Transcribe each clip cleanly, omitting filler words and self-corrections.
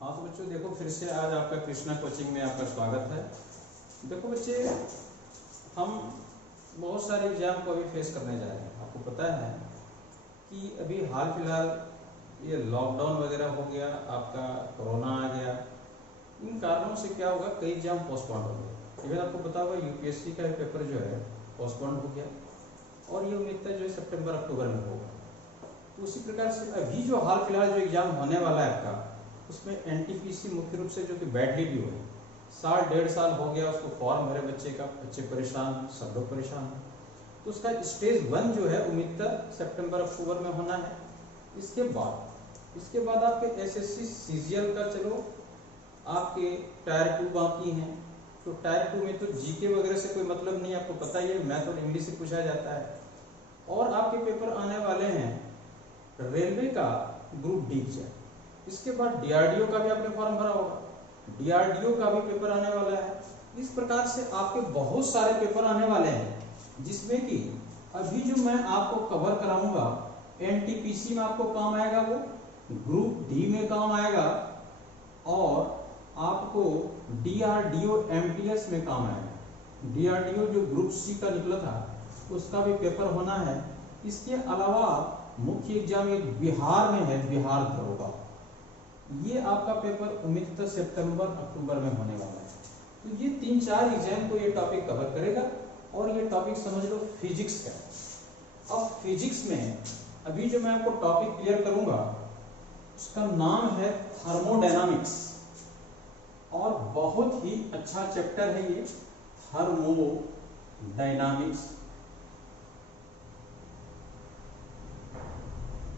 हाँ तो बच्चों देखो, फिर से आज आपका कृष्णा कोचिंग में आपका स्वागत है। देखो बच्चे, हम बहुत सारे एग्जाम को अभी फेस करने जा रहे हैं। आपको पता है कि अभी हाल फिलहाल ये लॉकडाउन वगैरह हो गया, आपका कोरोना आ गया। इन कारणों से क्या होगा, कई एग्जाम पोस्टपोन हो गए। इवन आपको पता होगा यूपीएससी का पेपर जो है पोस्टपोन हो गया और ये उम्मीद है जो है सितंबर अक्टूबर में होगा। तो उसी प्रकार से अभी जो हाल फिलहाल जो एग्जाम होने वाला है आपका, उसमें एनटीपीसी मुख्य रूप से जो कि बैडली ड्यू है, साल डेढ़ साल हो गया उसको फॉर्म भरे बच्चे का, बच्चे परेशान, सब लोग परेशान हैं। तो उसका स्टेज 1 जो है उम्मीद सितंबर अक्टूबर में होना है। इसके बाद आपके एसएससी सीजीएल का, चलो आपके टायर 2 बाकी हैं। तो टायर 2 में तो जीके वगैरह से कोई मतलब नहीं, आपको पता ही है, मैथ और इंग्लिश से पूछा जाता है। और आपके पेपर आने वाले हैं रेलवे का ग्रुप डी से। इसके बाद डीआरडीओ का भी आपने फॉर्म भरा होगा, डीआरडीओ का भी पेपर आने वाला है। इस प्रकार से आपके बहुत सारे पेपर आने वाले हैं, जिसमें कि अभी जो मैं आपको कवर कराऊंगा एनटीपीसी में आपको काम आएगा, वो ग्रुप डी में काम आएगा और आपको डीआरडीओ एमटीएस में काम आएगा। डीआरडीओ जो ग्रुप सी का निकला था उसका भी पेपर होना है। इसके अलावा मुख्य एग्जाम एक बिहार में है, बिहार दरोगा। ये आपका पेपर उम्मीद सितंबर अक्टूबर में होने वाला है। तो ये 3-4 एग्जाम को ये टॉपिक कवर करेगा। और ये टॉपिक समझ लो फिजिक्स का। अब फिजिक्स में अभी जो मैं आपको टॉपिक क्लियर करूंगा उसका नाम है थर्मोडायनामिक्स, और बहुत ही अच्छा चैप्टर है ये थर्मोडायनामिक्स।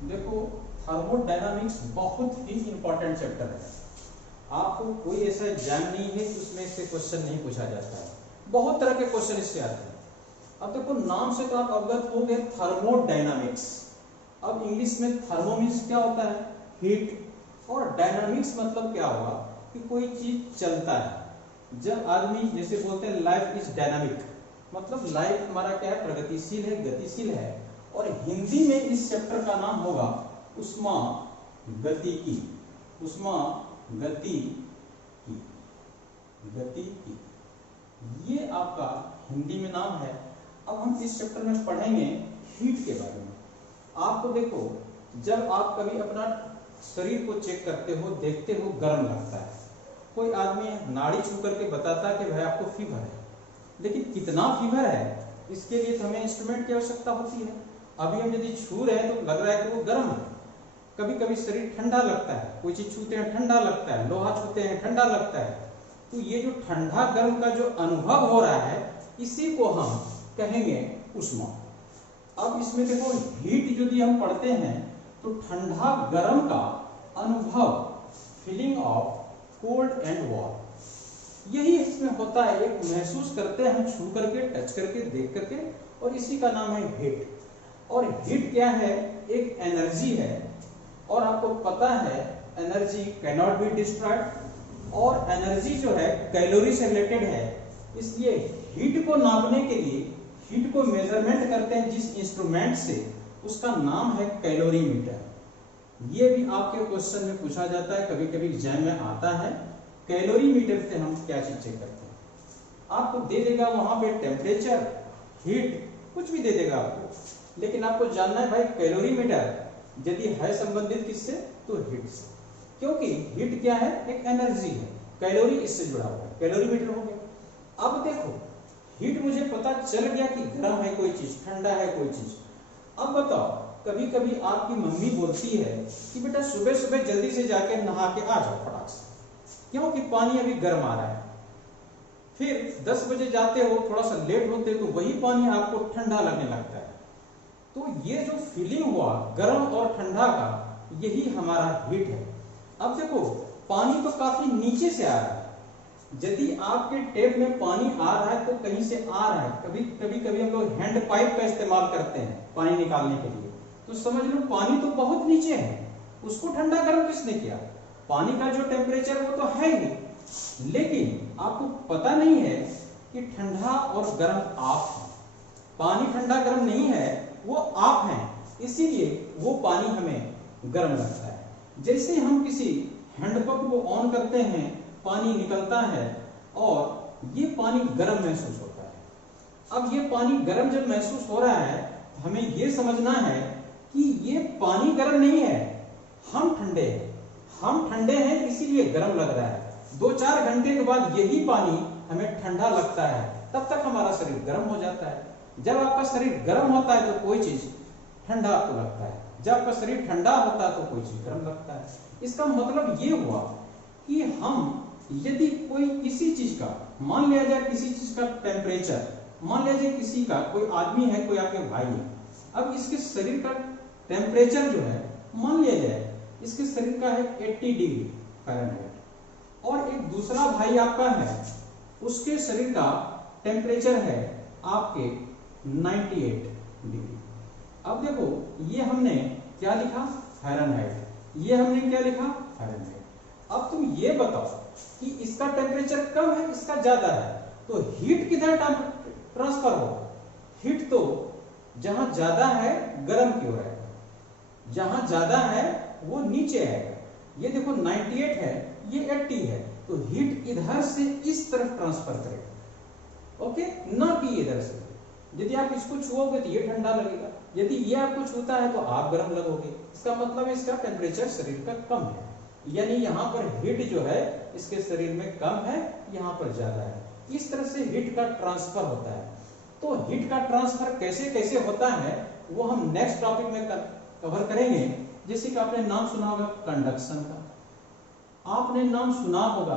देखो, थर्मोडायनामिक्स बहुत ही इंपॉर्टेंट चैप्टर है। आपको कोई ऐसा एग्जाम नहीं है कि उसमें से क्वेश्चन नहीं पूछा जाता है, बहुत तरह के क्वेश्चन इससे आते हैं। अब देखो, नाम से तो आप अवगत हो गए थर्मोडायनामिक्स। अब इंग्लिश में थर्मो मीन्स क्या होता है, हीट, और डायनामिक्स मतलब क्या होगा कि कोई चीज चलता है। जब आदमी जैसे बोलते हैं लाइफ इज डायनामिक, मतलब लाइफ हमारा क्या है, प्रगतिशील है, गतिशील है। और हिंदी में इस चैप्टर का नाम होगा उष्मा गतिकी। उष्मा गतिकी ये आपका हिंदी में नाम है। अब हम इस चैप्टर में पढ़ेंगे हीट के बारे में। आपको देखो, जब आप कभी अपना शरीर को चेक करते हो, देखते हो गर्म लगता है, कोई आदमी नाड़ी छू करके बताता है कि भाई आपको फीवर है, लेकिन कितना फीवर है इसके लिए तो हमें इंस्ट्रूमेंट की आवश्यकता होती है। अभी हम यदि छू रहे हैं तो लग रहा है कि वो गर्म है। कभी कभी शरीर ठंडा लगता है, कोई चीज छूते हैं ठंडा लगता है, लोहा छूते हैं ठंडा लगता है। तो ये जो ठंडा गर्म का जो अनुभव हो रहा है, इसी को हम कहेंगे उष्मा। अब इसमें देखो, हीट यदि हम पढ़ते हैं तो ठंडा गर्म का अनुभव, feeling of cold and warm, यही इसमें होता है। एक महसूस करते हैं हम छू करके, टच करके, देख करके, और इसी का नाम है हीट। और हीट क्या है, एक एनर्जी है। और आपको पता है energy can not be destroyed, और एनर्जी जो है कैलोरी से रिलेटेड है। इसलिए हीट को नापने के लिए, हीट को मेजरमेंट करते हैं जिस इंस्ट्रूमेंट से, उसका नाम है कैलोरीमीटर। ये भी आपके क्वेश्चन में पूछा जाता है, कभी कभी एग्जाम में आता है। कैलोरीमीटर से हम क्या चीज चेक करते हैं, आपको दे देगा वहां पे टेम्परेचर, हीट, कुछ भी दे देगा आपको, लेकिन आपको जानना है भाई कैलोरीमीटर यदि है संबंधित किससे, तो हीट से। क्योंकि हीट क्या है, एक एनर्जी है, कैलोरी इससे जुड़ा हुआ है, कैलोरीमीटर हो गया। अब देखो, हीट मुझे पता चल गया कि गर्म है कोई चीज, ठंडा है कोई चीज। अब बताओ, कभी कभी आपकी मम्मी बोलती है कि बेटा सुबह सुबह जल्दी से जाके नहा के आ जाओ फटाक से, क्योंकि पानी अभी गर्म आ रहा है। फिर 10 बजे जाते हो, थोड़ा सा लेट होते तो वही पानी आपको ठंडा लगने लगता है। तो ये जो फीलिंग हुआ गर्म और ठंडा का, यही हमारा हीट है। अब देखो, पानी तो काफी नीचे से आ रहा है। यदि आपके टैप में पानी आ रहा है तो कहीं से आ रहा है। कभी हम लोग हैंड पाइप का इस्तेमाल करते हैं पानी निकालने के लिए, तो समझ लो पानी तो बहुत नीचे है, उसको ठंडा गर्म किसने किया? पानी का जो टेम्परेचर वो तो है ही, लेकिन आपको पता नहीं है कि ठंडा और गर्म आप हैं। पानी ठंडा गर्म नहीं है, वो आप हैं, इसीलिए वो पानी हमें गर्म लगता है। जैसे हम किसी हैंडपंप को ऑन करते हैं, पानी निकलता है और ये पानी गर्म महसूस होता है। अब ये पानी गर्म जब महसूस हो रहा है, हमें ये समझना है कि ये पानी गर्म नहीं है, हम ठंडे हैं। हम ठंडे हैं इसीलिए गर्म लग रहा है। 2-4 घंटे के बाद यही पानी हमें ठंडा लगता है, तब तक हमारा शरीर गर्म हो जाता है। जब आपका शरीर गर्म होता है तो कोई चीज ठंडा आपको लगता है, जब आपका शरीर ठंडा होता है तो कोई चीज गर्म लगता है। इसका मतलब ये हुआ कि हम यदि कोई किसी चीज का, मान लिया जाए किसी चीज का टेम्परेचर, मान लिया जाए किसी का, कोई आदमी है, कोई आपके भाई है, अब इसके शरीर का टेम्परेचर जो है, मान लिया जाए इसके शरीर का है 80 डिग्री फ़ारेनहाइट, और एक दूसरा भाई आपका है, उसके शरीर का टेम्परेचर है आपके 98 डिग्री। अब देखो ये हमने क्या लिखा, फ़ारेनहाइट, ये हमने क्या लिखा, फ़ारेनहाइट। अब तुम ये बताओ कि इसका टेम्परेचर कम है, इसका ज्यादा है, तो हीट किधर ट्रांसफर होगा? हीट तो जहां ज्यादा है गर्म की ओर आएगा, जहां ज्यादा है वो नीचे आएगा। ये देखो 98 है, ये 80 है, तो हीट इधर से इस तरफ ट्रांसफर करेगा, ओके, ना कि इधर से। यदि आप इसको छुओगे तो ये ठंडा लगेगा, यदि ये आपको छूता है तो आप गर्म लगोगे। इसका मतलब है इसका टेम्परेचर शरीर का कम है, यानी यहाँ पर हीट जो है इसके शरीर में कम है, यहाँ पर ज्यादा है। इस तरह से हीट का ट्रांसफर होता है। तो हीट का ट्रांसफर कैसे कैसे होता है वो हम नेक्स्ट टॉपिक में कवर करेंगे। जैसे कि आपने नाम सुना होगा कंडक्शन का, आपने नाम सुना होगा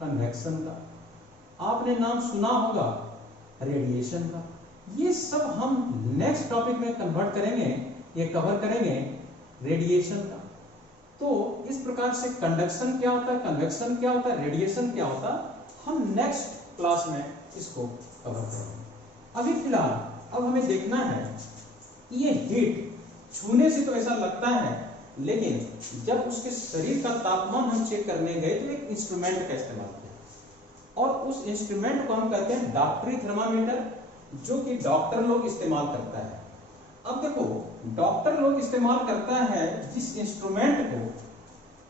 कन्वेक्शन का, आपने नाम सुना होगा रेडिएशन का। ये सब हम नेक्स्ट टॉपिक में कन्वर्ट करेंगे, ये कवर करेंगे रेडिएशन का। तो इस प्रकार से कंडक्शन क्या होता है, कन्वेक्शन क्या होता है, रेडिएशन क्या होता है, हम नेक्स्ट क्लास में इसको कवर करेंगे। अभी फिलहाल अब हमें देखना है कि ये हीट छूने से तो ऐसा लगता है, लेकिन जब उसके शरीर का तापमान हम चेक करने गए तो एक इंस्ट्रूमेंट का इस्तेमाल किया, और उस इंस्ट्रूमेंट को हम कहते हैं डॉक्टरी थर्मामीटर, जो कि डॉक्टर लोग इस्तेमाल करता है। अब देखो डॉक्टर लोग इस्तेमाल करता है जिस इंस्ट्रूमेंट को,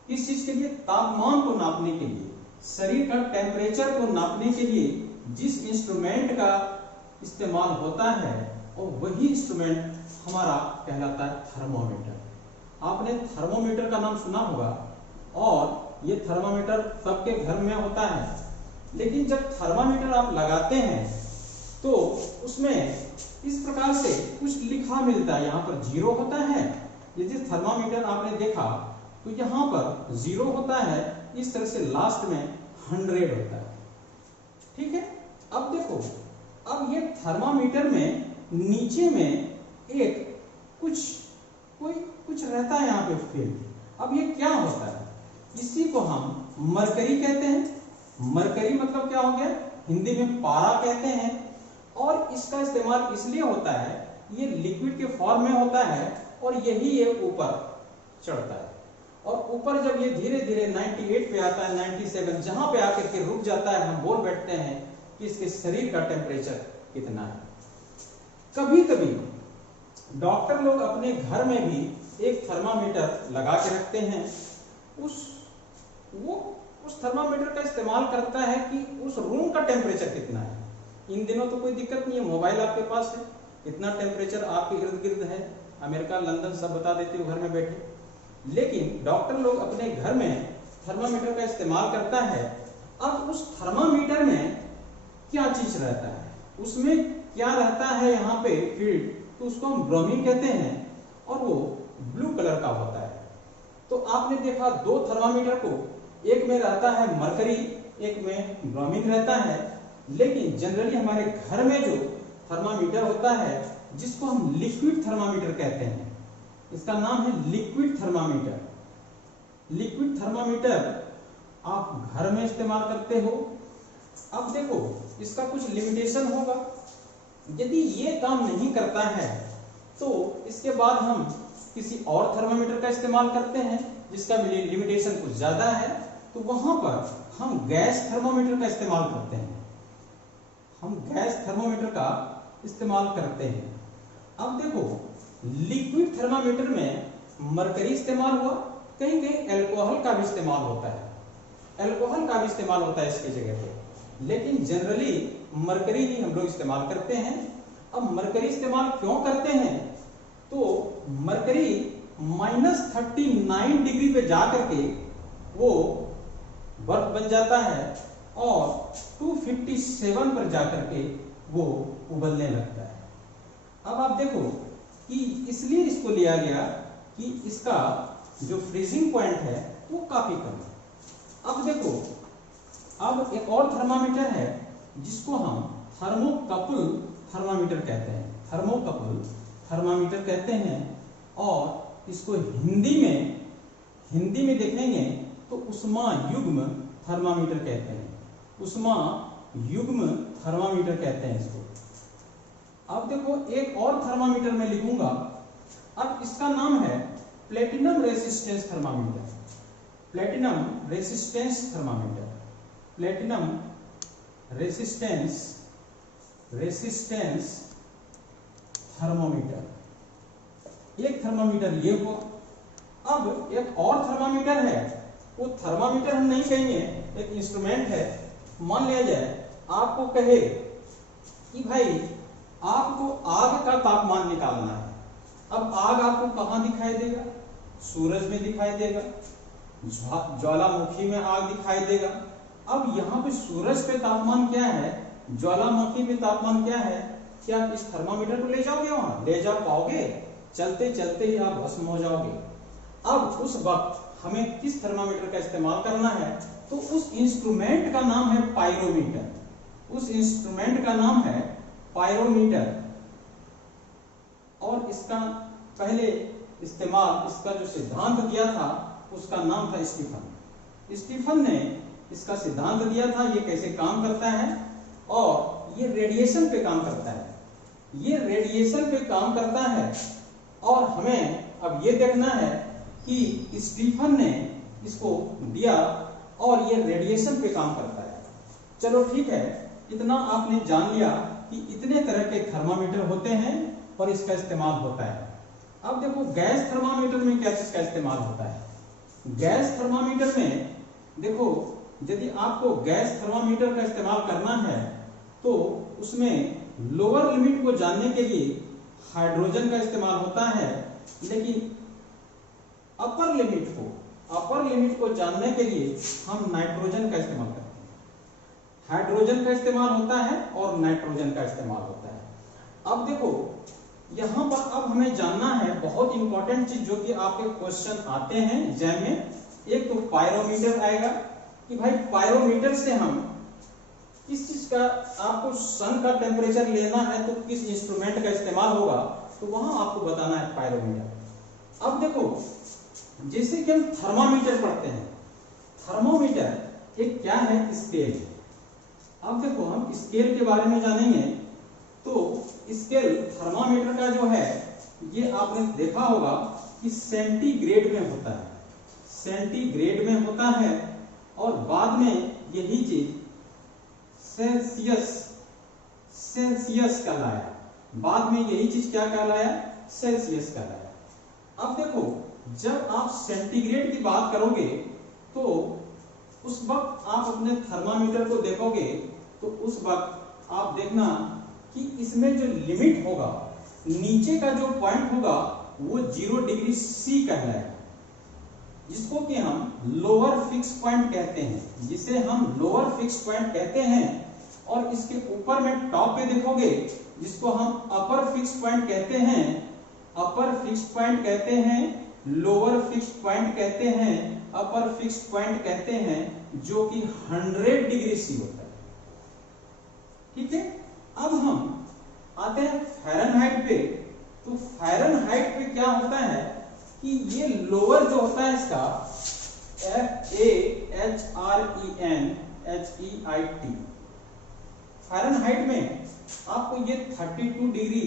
किस चीज के लिए, तापमान को नापने के लिए, शरीर का टेम्परेचर को नापने के लिए जिस इंस्ट्रूमेंट का इस्तेमाल होता है, और वही इंस्ट्रूमेंट हमारा कहलाता है थर्मोमीटर। आपने थर्मोमीटर का नाम सुना होगा, और ये थर्मोमीटर सबके घर में होता है। लेकिन जब थर्मामीटर आप लगाते हैं तो उसमें इस प्रकार से कुछ लिखा मिलता है, यहाँ पर 0 होता है। यदि थर्मामीटर आपने देखा तो यहाँ पर 0 होता है, इस तरह से लास्ट में 100 होता है, ठीक है। अब देखो, अब ये थर्मामीटर में नीचे में एक कुछ रहता है यहाँ पे फील्ड। अब ये क्या होता है, इसी को हम मरकरी कहते हैं। मरकरी मतलब क्या हो गया, हिंदी में पारा कहते हैं। और इसका इस्तेमाल इसलिए होता है, ये लिक्विड के फॉर्म में होता है, और यही ये ऊपर चढ़ता है, और ऊपर जब ये धीरे धीरे 98 पे आता है, 97, जहां पे आकर के रुक जाता है, हम बोल बैठते हैं कि इसके शरीर का टेम्परेचर कितना है। कभी कभी डॉक्टर लोग अपने घर में भी एक थर्मामीटर लगा के रखते हैं। उस थर्मामीटर का इस्तेमाल करता है कि उस रूम का टेम्परेचर कितना है। इन दिनों तो कोई दिक्कत नहीं है, मोबाइल आपके पास है, इतना टेम्परेचर आपके इर्द गिर्द है, अमेरिका, लंदन सब बता देते हो घर में बैठे। लेकिन डॉक्टर लोग अपने घर में थर्मामीटर का इस्तेमाल करता है। अब उस थर्मामीटर में क्या चीज रहता है, उसमें क्या रहता है यहाँ पे फील्ड, तो उसको हम ब्रोमीन कहते हैं, और वो ब्लू कलर का होता है। तो आपने देखा 2 थर्मामीटर को, एक में रहता है मरकरी, एक में ब्रोमीन रहता है। लेकिन जनरली हमारे घर में जो थर्मामीटर होता है, जिसको हम लिक्विड थर्मामीटर कहते हैं, इसका नाम है लिक्विड थर्मामीटर। लिक्विड थर्मामीटर आप घर में इस्तेमाल करते हो। अब देखो इसका कुछ लिमिटेशन होगा, यदि ये काम नहीं करता है तो इसके बाद हम किसी और थर्मामीटर का इस्तेमाल करते हैं जिसका लिमिटेशन कुछ ज्यादा है, तो वहां पर हम गैस थर्मामीटर का इस्तेमाल करते हैं। हम गैस थर्मामीटर का इस्तेमाल करते हैं। अब देखो लिक्विड थर्मामीटर में मरकरी इस्तेमाल हुआ, कहीं कहीं अल्कोहल का भी इस्तेमाल होता है, अल्कोहल का भी इस्तेमाल होता है इसकी जगह पे, लेकिन जनरली मरकरी ही हम लोग इस्तेमाल करते हैं। अब मरकरी इस्तेमाल क्यों करते हैं, तो मरकरी -39 डिग्री पे जाकर के वो बर्फ बन जाता है और 257 पर जाकर के वो उबलने लगता है। अब आप देखो कि इसलिए इसको लिया गया कि इसका जो फ्रीजिंग पॉइंट है वो काफी कम है। अब देखो, अब एक और थर्मामीटर है जिसको हम थर्मोकपल थर्मामीटर कहते हैं, थर्मोकपल थर्मामीटर कहते हैं, और इसको हिंदी में देखेंगे तो उष्मा युग्म थर्मामीटर कहते हैं, उष्मा युग्म थर्मामीटर कहते हैं इसको। अब देखो एक और थर्मामीटर मैं लिखूंगा, अब इसका नाम है platinum resistance thermometer, platinum resistance thermometer, platinum resistance thermometer. एक थर्मामीटर ये हुआ। अब एक और थर्मामीटर है, वो थर्मामीटर हम नहीं कहेंगे, एक इंस्ट्रूमेंट है। मान लिया जाए आपको कहे कि भाई आपको आग का तापमान निकालना है। अब आग आपको कहां दिखाई देगा, सूरज में दिखाई देगा, ज्वालामुखी में आग दिखाई देगा। अब यहाँ पे सूरज पे तापमान क्या है, ज्वालामुखी पे तापमान क्या है, क्या आप इस थर्मामीटर को ले जाओगे, वहां ले जा पाओगे, चलते चलते ही आप भस्म हो जाओगे। अब उस वक्त हमें किस थर्मामीटर का इस्तेमाल करना है, तो उस इंस्ट्रूमेंट का नाम है पायरोमीटर, उस इंस्ट्रूमेंट का नाम है पायरोमीटर। और इसका पहले इस्तेमाल, इसका जो सिद्धांत दिया था उसका नाम था स्टीफन ने इसका सिद्धांत दिया था, ये कैसे काम करता है, और ये रेडिएशन पे काम करता है, ये रेडिएशन पे काम करता है। और हमें अब ये देखना है कि स्टीफन ने इसको दिया और ये रेडिएशन पे काम करता है। चलो ठीक है, इतना आपने जान लिया कि इतने तरह के थर्मामीटर होते हैं और इसका इस्तेमाल होता है। अब देखो गैस थर्मामीटर में क्या चीज का इस्तेमाल होता है। गैस थर्मामीटर में देखो, यदि आपको गैस थर्मामीटर का इस्तेमाल करना है तो उसमें लोअर लिमिट को जानने के लिए हाइड्रोजन का इस्तेमाल होता है, लेकिन अपर लिमिट को जानने के लिए हम नाइट्रोजन का इस्तेमाल करते हैं। हाइड्रोजन का इस्तेमाल होता है और नाइट्रोजन का इस्तेमाल होता है। अब देखो यहां पर अब हमें जानना है बहुत इंपॉर्टेंट चीज जो कि आपके क्वेश्चन आते हैं एग्जाम में। एक तो पायरोमीटर आएगा कि भाई पायरोमीटर से हम किस चीज का, आपको सन का टेम्परेचर लेना है तो किस इंस्ट्रूमेंट का इस्तेमाल होगा, तो वहां आपको बताना है पायरोमीटर। अब देखो जैसे कि हम थर्मामीटर पढ़ते हैं, थर्मोमीटर एक क्या है, स्केल। अब देखो हम स्केल के बारे में जानेंगे तो स्केल थर्मामीटर का जो है ये आपने देखा होगा कि सेंटीग्रेड में होता है, सेंटीग्रेड में होता है, और बाद में यही चीज सेल्सियस कहलाया, बाद में यही चीज क्या कहलाया, सेल्सियस कहलाया। अब देखो जब आप सेंटीग्रेड की बात करोगे तो उस वक्त आप अपने थर्मामीटर को देखोगे तो उस वक्त आप देखना कि इसमें जो लिमिट होगा, नीचे का जो पॉइंट होगा वो 0 डिग्री C कहलाएगा, जिसको कि हम लोअर फिक्स पॉइंट कहते हैं, जिसे हम लोअर फिक्स पॉइंट कहते हैं। और इसके ऊपर में टॉप पे देखोगे जिसको हम अपर फिक्स पॉइंट कहते हैं, अपर फिक्स पॉइंट कहते हैं, लोअर फिक्स पॉइंट कहते हैं, अपर फिक्स पॉइंट कहते हैं, जो कि 100 डिग्री C होता है। ठीक है, अब हम आते हैं फ़ारेनहाइट पे। तो फ़ारेनहाइट पे क्या होता है कि ये लोअर जो होता है इसका FAHRENHEIT, फ़ारेनहाइट में आपको ये 32 डिग्री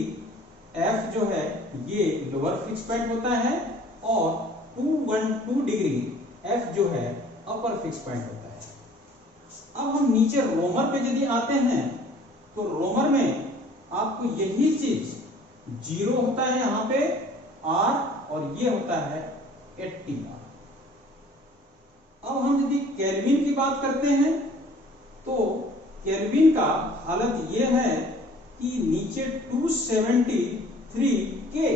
F जो है ये लोअर फिक्स पॉइंट होता है, और 212 डिग्री F जो है अपर फिक्स पॉइंट होता है। अब हम नीचे रोमर पे यदि आते हैं तो रोमर में आपको यही चीज 0 होता है यहाँ पे R, और ये होता है 80R, अब हम यदि केल्विन की बात करते हैं तो केल्विन का हालत यह है कि नीचे 273 के,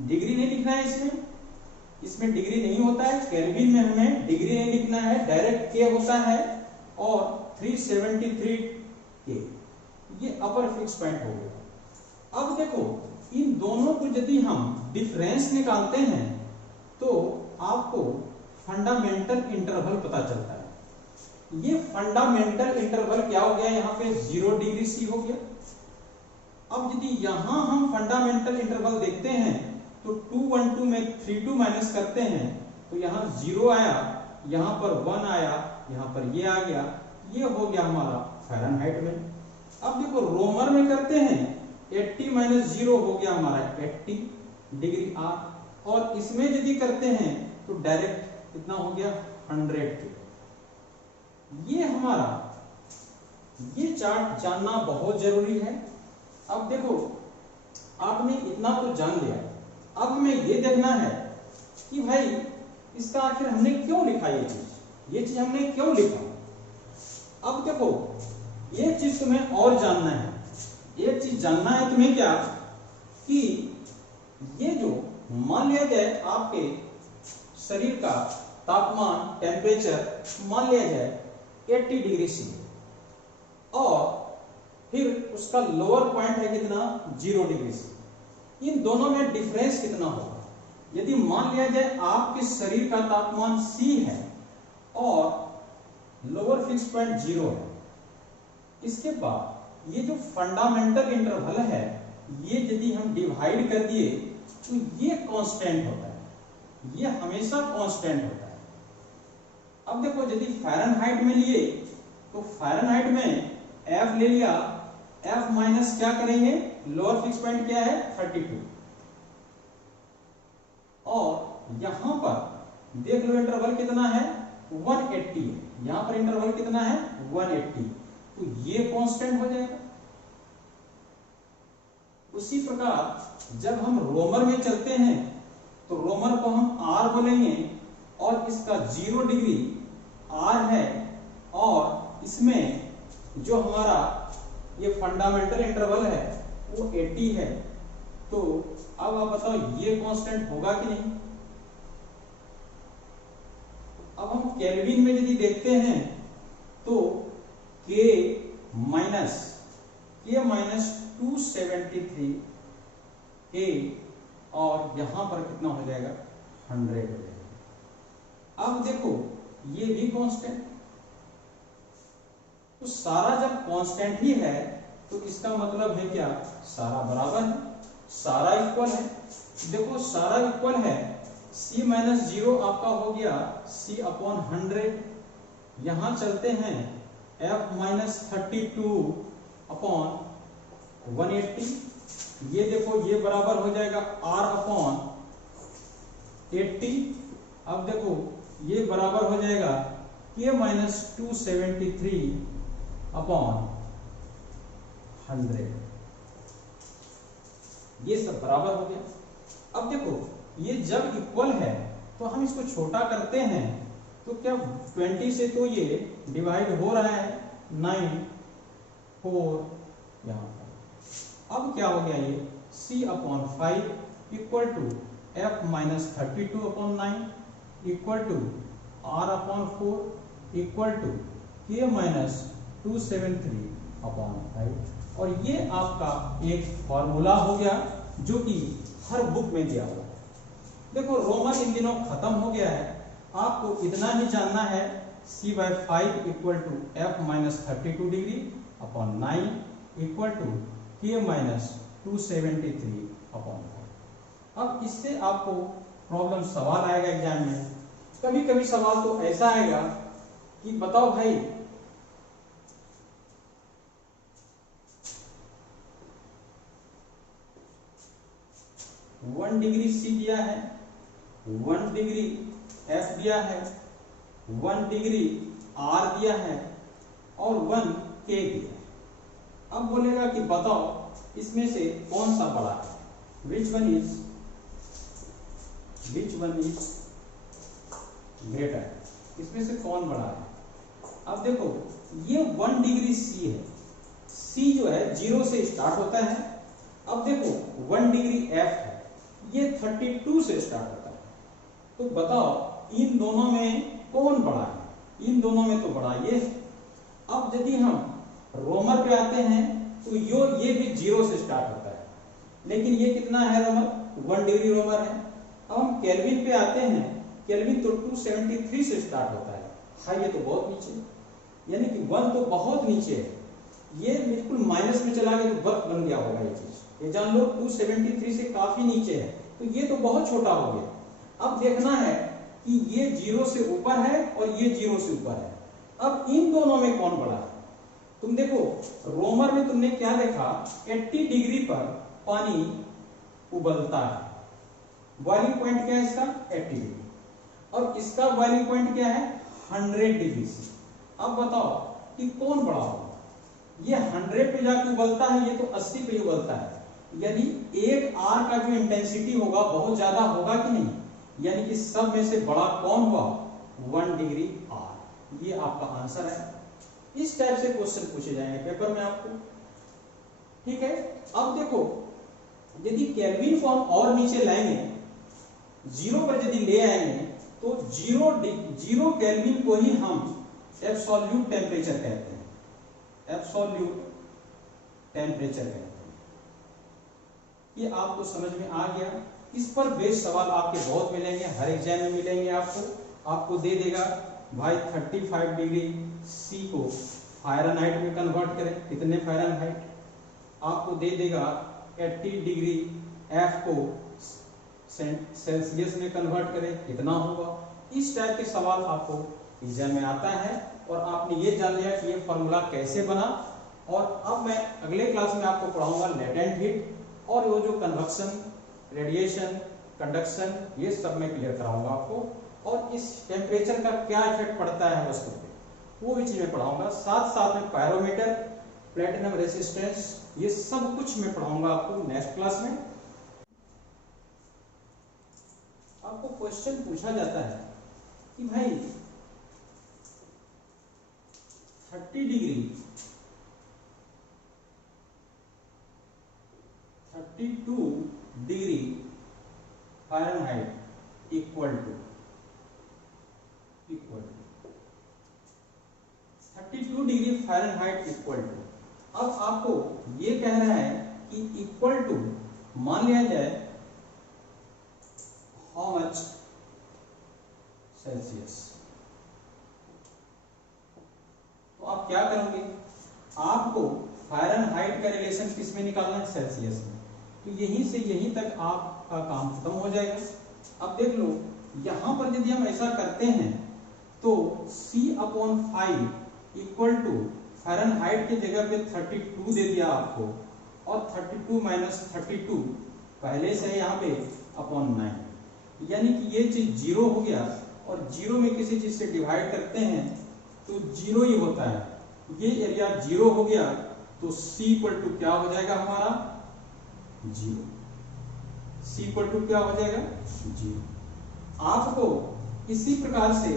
डिग्री नहीं लिखना है इसमें डिग्री नहीं होता है, केल्विन में हमें डिग्री नहीं लिखना है, डायरेक्ट के होता है और 373 के, ये अपर फिक्स पॉइंट हो गया। अब देखो इन दोनों को यदि हम डिफरेंस निकालते हैं तो आपको फंडामेंटल इंटरवल पता चलता है। ये फंडामेंटल इंटरवल क्या हो गया, यहाँ पे 0 डिग्री सी हो गया। अब यदि यहां हम फंडामेंटल इंटरवल देखते हैं तो 212 में 32 माइनस करते हैं तो यहाँ 0 आया, यहाँ पर 1 आया, यहाँ पर ये आ गया, ये हो गया हमारा फ़ारेनहाइट में। अब देखो रोमर में करते हैं 80 माइनस 0 हो गया हमारा 80 डिग्री आर, और इसमें यदि करते हैं तो डायरेक्ट कितना हो गया 100 के। ये हमारा ये चार्ट जानना बहुत जरूरी है। अब देखो आपने इतना तो जान लिया, अब हमें ये देखना है कि भाई इसका आखिर हमने क्यों लिखा, ये चीज हमने क्यों लिखा। अब देखो एक चीज तुम्हें और जानना है, एक चीज जानना है तुम्हें क्या, कि ये जो मान लिया जाए आपके शरीर का तापमान टेम्परेचर मान लिया जाए 80 डिग्री सी, और फिर उसका लोअर पॉइंट है कितना 0 डिग्री सी। इन दोनों में डिफरेंस कितना होगा। यदि मान लिया जाए आपके शरीर का तापमान C है और लोअर फिक्स पॉइंट 0 है, इसके बाद ये जो फंडामेंटल इंटरवल है ये यदि हम डिवाइड कर दिए तो ये कांस्टेंट होता है, ये हमेशा कांस्टेंट होता है। अब देखो यदि फ़ारेनहाइट में लिए तो फ़ारेनहाइट में F ले लिया, F माइनस क्या करेंगे, लोअर फिक्स पॉइंट क्या है 32, और यहां पर देख लो इंटरवल कितना है 180 है, यहां पर इंटरवल कितना है 180, तो ये कांस्टेंट हो जाएगा। उसी प्रकार जब हम रोमर में चलते हैं तो रोमर को हम R बोलेंगे और इसका 0 डिग्री R है, और इसमें जो हमारा ये फंडामेंटल इंटरवल है वो 80 है। तो अब आप बताओ ये कांस्टेंट होगा कि नहीं। अब हम केल्विन में यदि देखते हैं तो K माइनस 273 K, और यहां पर कितना हो जाएगा 100 हो जाएगा। अब देखो ये भी कांस्टेंट, तो सारा जब कांस्टेंट ही है तो इसका मतलब है क्या, सारा बराबर है, सारा इक्वल है। देखो सारा इक्वल है, C माइनस 0 आपका हो गया C अपॉन 100, यहां चलते हैं F माइनस 32 अपॉन 180, ये देखो ये बराबर हो जाएगा R अपॉन 80। अब देखो ये बराबर हो जाएगा K माइनस 273 अपॉन 100, ये सब बराबर हो गया। अब देखो ये जब इक्वल है तो हम इसको छोटा करते हैं तो क्या 20 से तो ये डिवाइड हो रहा है 9 4 यहां पर। अब क्या हो गया, ये C upon 5 equal to F minus 32 upon 9 equal to R upon 4 equal to K minus 273 upon 5। और ये आपका एक फॉर्मूला हो गया जो कि हर बुक में दिया हुआ है। देखो रोमन इन दिनों खत्म हो गया है, आपको इतना ही जानना है C/5 equal to F minus 32 degree upon 9 equal to K minus 273 upon 5। अब इससे आपको प्रॉब्लम सवाल आएगा एग्जाम में, कभी कभी सवाल तो ऐसा आएगा कि बताओ भाई 1 डिग्री C दिया है, 1 डिग्री F दिया है, 1 डिग्री R दिया है और 1 K दिया है। अब बोलेगा कि बताओ इसमें से कौन सा बड़ा है, which one is greater। इसमें से कौन बड़ा है? अब देखो ये 1 डिग्री सी है, सी जो है 0 से स्टार्ट होता है। अब देखो 1 डिग्री एफ है, ये 32 से स्टार्ट होता है। तो बताओ इन दोनों में कौन बड़ा है? इन दोनों में तो बड़ा ये है। अब यदि हम रोमर पे आते हैं तो ये भी 0 से स्टार्ट होता है, लेकिन ये कितना है रोमर? 1 डिग्री रोमर है। अब हम केल्विन पे आते हैं, केल्विन तो 273 से स्टार्ट होता है। हाँ ये तो बहुत नीचे, यानी कि 1 तो बहुत नीचे है, ये बिल्कुल माइनस में चला गया तो वर्क बन गया होगा ये चीज। ये जान लो 273 से काफी नीचे है, तो ये तो बहुत छोटा हो गया। अब देखना है कि ये 0 से ऊपर है और ये 0 से ऊपर है। अब इन दोनों में कौन बड़ा है? तुम देखो रोमर में तुमने क्या देखा, 80 डिग्री पर पानी उबलता है। बॉइलिंग पॉइंट क्या है इसका? 80 डिग्री। और इसका बॉइलिंग पॉइंट क्या है? 100 डिग्री से। अब बताओ कि कौन बड़ा होगा? ये 100 पे जाके उबलता है, ये तो 80 पे उबलता है। यानी एक आर का जो इंटेंसिटी होगा बहुत ज्यादा होगा कि नहीं? यानी कि सब में से बड़ा कौन हुआ? 1 डिग्री आर। ये आपका आंसर है। इस टाइप से क्वेश्चन पूछे जाएंगे पेपर में आपको, ठीक है। अब देखो यदि केल्विन को हम और नीचे लाएंगे, 0 पर यदि ले आएंगे तो 0 केल्विन को ही हम एब्सोल्यूट टेम्परेचर कहते हैं। एब्सोल्यूट टेम्परेचर कहते हैं। ये आपको समझ में आ गया। इस पर बेस्ड सवाल आपके बहुत मिलेंगे, हर एग्जाम में मिलेंगे। आपको दे देगा भाई 35 डिग्री सी को फारेनहाइट में कन्वर्ट करें, कितने फारेनहाइट? आपको दे देगा 80 डिग्री एफ को सेल्सियस में कन्वर्ट करें, कितना होगा? इस टाइप के सवाल आपको एग्जाम में आता है। और आपने ये जान लिया कि ये फॉर्मूला कैसे बना। और अब मैं अगले क्लास में आपको पढ़ाऊंगा लेटेंट हीट और वो जो कन्वेक्शन, रेडिएशन, कंडक्शन, ये सब मैं क्लियर कराऊंगा आपको। और इस टेम्परेचर का क्या इफेक्ट पड़ता है वस्तु पे, वो भी चीज मैं पढ़ाऊंगा। साथ साथ में पायरोमीटर, प्लेटिनम रेसिस्टेंस, ये सब कुछ मैं पढ़ाऊंगा आपको नेक्स्ट क्लास में। आपको क्वेश्चन पूछा जाता है कि भाई 30 degree 32 degree Fahrenheit equal to 32 degree Fahrenheit equal to. अब आपको ये कह रहा है कि इक्वल टू मान लिया जाए हाउ मच सेल्सियस। तो आप क्या करोगे? आपको फारेनहाइट का रिलेशन किस में निकालना है? सेल्सियस में। तो यहीं से यहीं तक आपका काम खत्म हो जाएगा। अब देख लो यहां पर यदि हम ऐसा करते हैं तो C/5 इक्वल टू फारेनहाइट की जगह पे 32 दे दिया आपको, और 32 माइनस 32 पहले से यहाँ पे अपॉन 9, यानी कि ये चीज 0 हो गया। और 0 में किसी चीज से डिवाइड करते हैं तो 0 ही होता है। ये एरिया 0 हो गया तो C इक्वल टू क्या हो जाएगा हमारा? 0। C इक्वल टू क्या हो जाएगा? 0। आपको इसी प्रकार से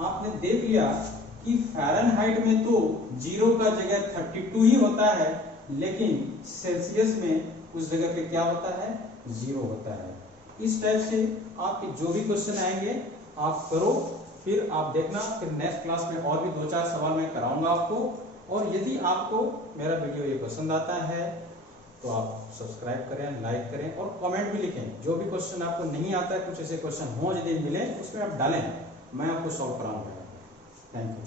आपने देख लिया कि फारेनहाइट में तो 0 का जगह 32 ही होता है, लेकिन सेल्सियस में उस जगह पे क्या होता है? 0 होता है। इस टाइप से आपके जो भी क्वेश्चन आएंगे आप करो, फिर आप देखना। फिर नेक्स्ट क्लास में और भी 2-4 सवाल मैं कराऊंगा आपको। और यदि आपको मेरा वीडियो ये पसंद आता है तो आप सब्सक्राइब करें, लाइक करें और कमेंट भी लिखें। जो भी क्वेश्चन आपको नहीं आता है, कुछ ऐसे क्वेश्चन हो यदि मिले उसमें आप डालें, मैं आपको सॉल्व कराऊंगा। Thank you.